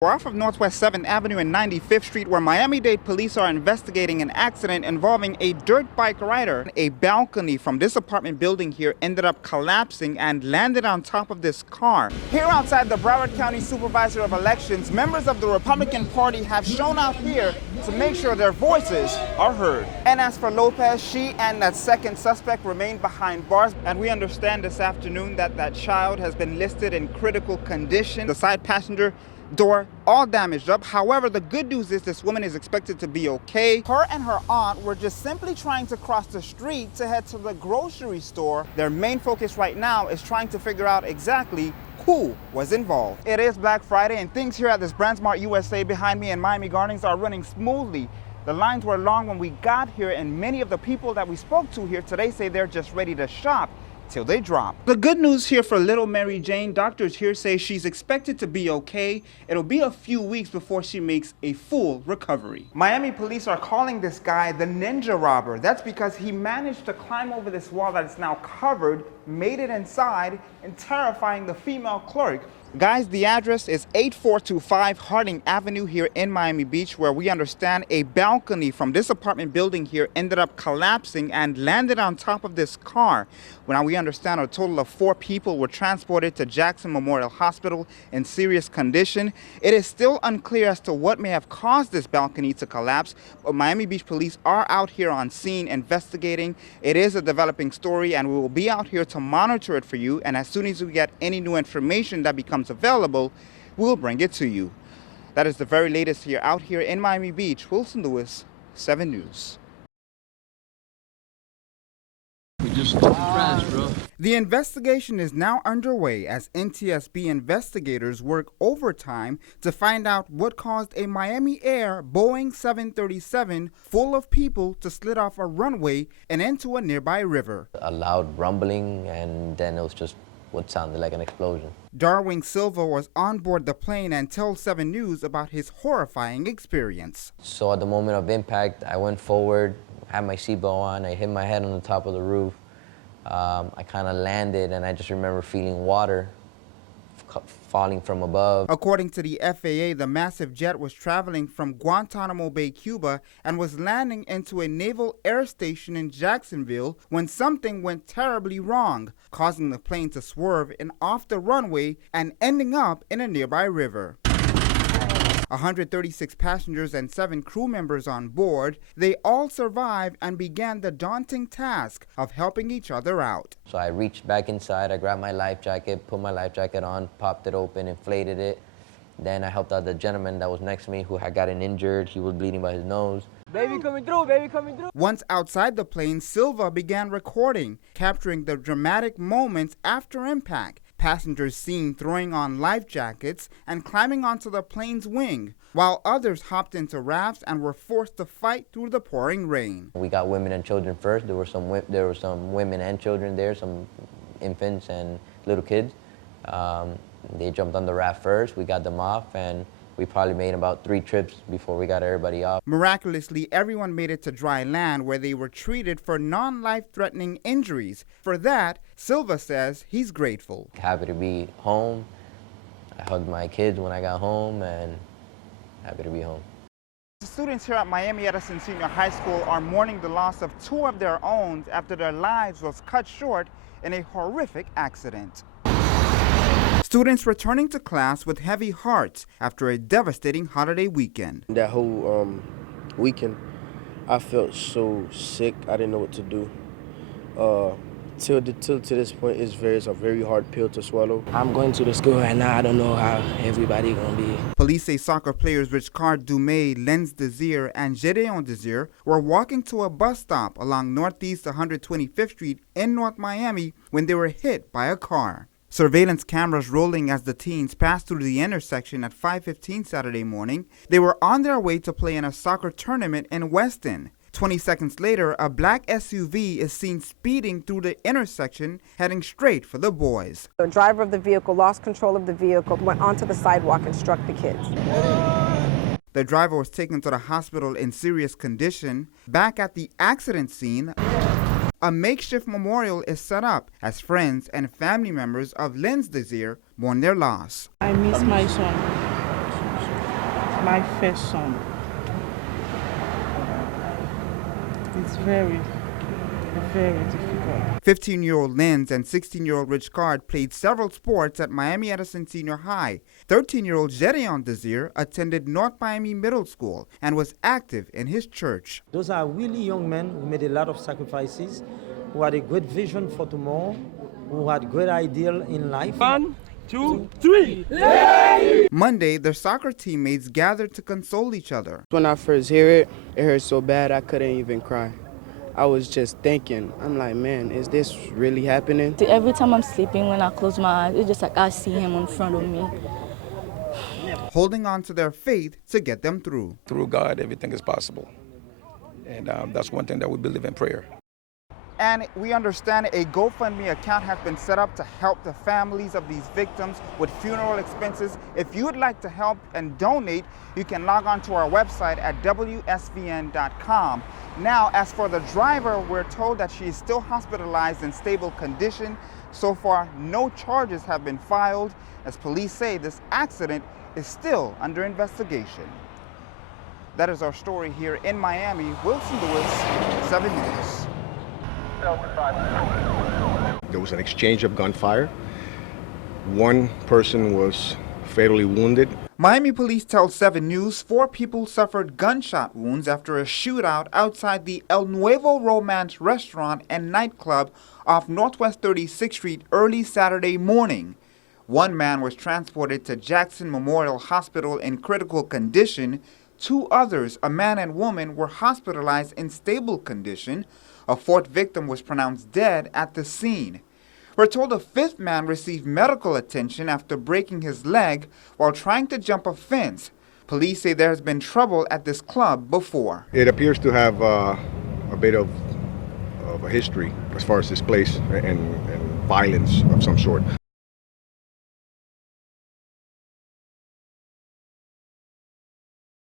We're off of Northwest 7th Avenue and 95th Street, where Miami-Dade police are investigating an accident involving a dirt bike rider. A balcony from this apartment building here ended up collapsing and landed on top of this car. Here outside the Broward County Supervisor of Elections, members of the Republican Party have shown out here to make sure their voices are heard. And as for Lopez, she and that second suspect remain behind bars. And we understand this afternoon that that child has been listed in critical condition. The side passenger door all damaged up. However, the good news is this woman is expected to be okay. Her and her aunt were just simply trying to cross the street to head to the grocery store. Their main focus right now is trying to figure out exactly who was involved. It is Black Friday and things here at this BrandsMart USA behind me in Miami Gardens are running smoothly. The lines were long when we got here, and many of the people that we spoke to here today say they're just ready to shop till they drop. The good news here for little Mary Jane, doctors here say she's expected to be okay. It'll be a few weeks before she makes a full recovery. Miami police are calling this guy the Ninja Robber. That's because he managed to climb over this wall that is now covered, made it inside, and terrifying the female clerk. Guys, the address is 8425 Harding Avenue here in Miami Beach, where we understand a balcony from this apartment building here ended up collapsing and landed on top of this car. Now we understand a total of 4 people were transported to Jackson Memorial Hospital in serious condition. It is still unclear as to what may have caused this balcony to collapse, but Miami Beach police are out here on scene investigating. It is a developing story, and we will be out here to monitor it for you, and as soon as we get any new information that becomes available, we'll bring it to you. That is the very latest here out here in Miami Beach. Wilson Lewis, 7 News. We just took the crash, bro. The investigation is now underway as NTSB investigators work overtime to find out what caused a Miami Air Boeing 737 full of people to slid off a runway and into a nearby river. A loud rumbling, and then it was just what sounded like an explosion. Darwin Silva was on board the plane and told 7 News about his horrifying experience. So at the moment of impact, I went forward, had my seatbelt on, I hit my head on the top of the roof. I kind of landed, and I just remember feeling water falling from above. According to the FAA, the massive jet was traveling from Guantanamo Bay, Cuba, and was landing into a naval air station in Jacksonville when something went terribly wrong, causing the plane to swerve and off the runway and ending up in a nearby river. 136 passengers and 7 crew members on board. They all survived and began the daunting task of helping each other out. So I reached back inside, I grabbed my life jacket, put my life jacket on, popped it open, inflated it. Then I helped out the gentleman that was next to me who had gotten injured. He was bleeding by his nose. Baby coming through, baby coming through. Once outside the plane, Silva began recording, capturing the dramatic moments after impact. Passengers seen throwing on life jackets and climbing onto the plane's wing, while others hopped into rafts and were forced to fight through the pouring rain. We got women and children first. There were some women and children there, some infants and little kids. They jumped on the raft first. We got them off, and we probably made about 3 trips before we got everybody off. Miraculously, everyone made it to dry land, where they were treated for non-life-threatening injuries. For that, Silva says he's grateful. Happy to be home. I hugged my kids when I got home, and happy to be home. Students here at Miami Edison Senior High School are mourning the loss of 2 of their own after their lives was cut short in a horrific accident. Students returning to class with heavy hearts after a devastating holiday weekend. That whole weekend, I felt so sick. I didn't know what to do. Till to this point, it's a very hard pill to swallow. I'm going to the school right now. I don't know how everybody gonna be. Police say soccer players Richcard Dumais, Lenz Desir, and Gedeon Desir were walking to a bus stop along Northeast 125th Street in North Miami when they were hit by a car. Surveillance cameras rolling as the teens passed through the intersection at 5:15 Saturday morning. They were on their way to play in a soccer tournament in Weston. 20 seconds later, a black SUV is seen speeding through the intersection, heading straight for the boys. The driver of the vehicle lost control of the vehicle, went onto the sidewalk and struck the kids. The driver was taken to the hospital in serious condition. Back at the accident scene, a makeshift memorial is set up as friends and family members of Lenz Desir mourn their loss. I miss my son. my first son. It's very, very difficult. 15-year-old Linz and 16-year-old Richcard played several sports at Miami Edison Senior High. 13-year-old Gedeon Desir attended North Miami Middle School and was active in his church. Those are really young men who made a lot of sacrifices, who had a great vision for tomorrow, who had great ideal in life. 1, 2, 3. Monday, their soccer teammates gathered to console each other. When I first hear it, it hurt so bad I couldn't even cry. I was just thinking, I'm like, man, is this really happening? Every time I'm sleeping, when I close my eyes, it's just like I see him in front of me. Holding on to their faith to get them through. Through God, everything is possible. And that's one thing that we believe in, prayer. And we understand a GoFundMe account has been set up to help the families of these victims with funeral expenses. If you would like to help and donate, you can log on to our website at WSVN.com. Now, as for the driver, we're told that she is still hospitalized in stable condition. So far, no charges have been filed. As police say, this accident is still under investigation. That is our story here in Miami. Wilson Lewis, 7 News. There was an exchange of gunfire. One person was fatally wounded. Miami police tell 7 News 4 people suffered gunshot wounds after a shootout outside the El Nuevo Romance restaurant and nightclub off Northwest 36th Street early Saturday morning. One man was transported to Jackson Memorial Hospital in critical condition. 2 others, a man and woman, were hospitalized in stable condition. A 4th victim was pronounced dead at the scene. We're told a 5th man received medical attention after breaking his leg while trying to jump a fence. Police say there has been trouble at this club before. It appears to have a bit of a history as far as this place and violence of some sort.